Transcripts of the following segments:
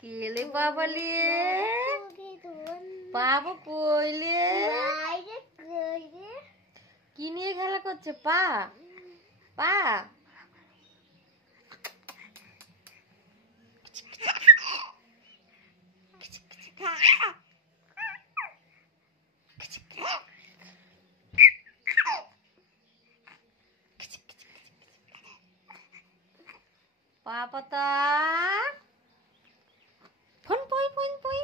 কেলে বাবালে পাবো কইলে কি নিয়ে খেলা করছে? পা পা পাতা ফোন পই ফোন পই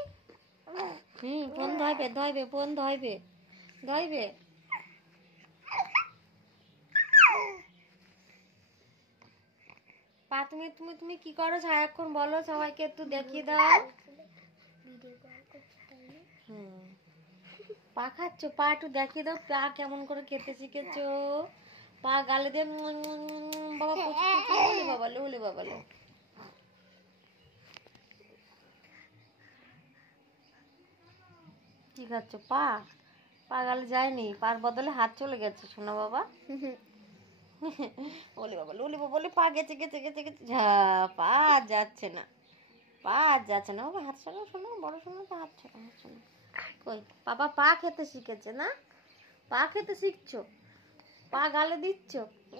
ফোন ধরবে ফোন ধরবে পা তুমি তুমি তুমি কি করো সারাক্ষণ বলো, সবাইকে একটু দেখিয়ে দাও। পা খাচ্ছ, পা একটু দেখিয়ে দাও, পা কেমন করে খেতে শিখেছো। পা গালে দিয়ে বাবা বাবালে ওলে বাবালে। কি খাচ্ছ? পা পা গালে যায়নি, পার বদলে হাত চলে গেছে শোনা বাবা। ওলে বাবা পা গেছে গেছে গেছে গেছে পা যাচ্ছে না, পা যাচ্ছে না বাবা। হাত শোনো শোনো, বড় শোনো তো হাত শোনো, হাত শোনো। কই বাবা পা খেতে শিখেছে না? পা খেতে শিখছো, পা গালে দিচ্ছ।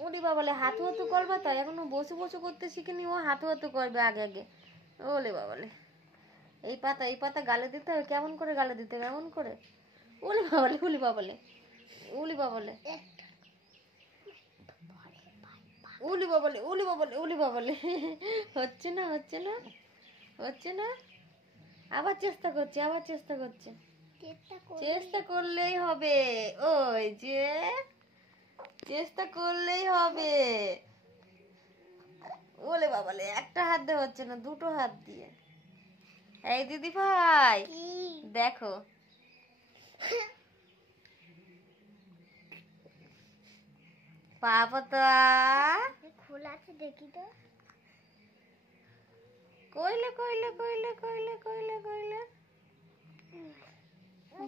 ওরে বাবালে হাতু হাতু করবে, তাই এখনো বসে বসে করতে শিখেনি, ও হাতু হাতু করবে আগে আগে। ওলে বাবালে এই পাতা গালে দিতে হবে, কেমন করে গালে দিতে হবে, কেমন করে। ওলে বাবালে উলি বাবালে উলি বাবালে উলি বাবালে উলি বাবালে উলি বাবালে। হচ্ছে না হচ্ছে না হচ্ছে না, আবার চেষ্টা করছে চেষ্টা করলেই হবে। ওই যে চেষ্টা করলেই হবে। ওলে বাবালে একটা হাত দিয়ে হচ্ছে না, দুটো হাত দিয়ে। এই দিদি ভাই দেখো, পা পাতা খোলা আছে দেখি তো। কইলে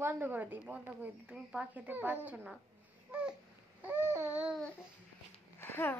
বন্ধ করে দিই তুমি পা খেতে পারছো না। হ্যাঁ।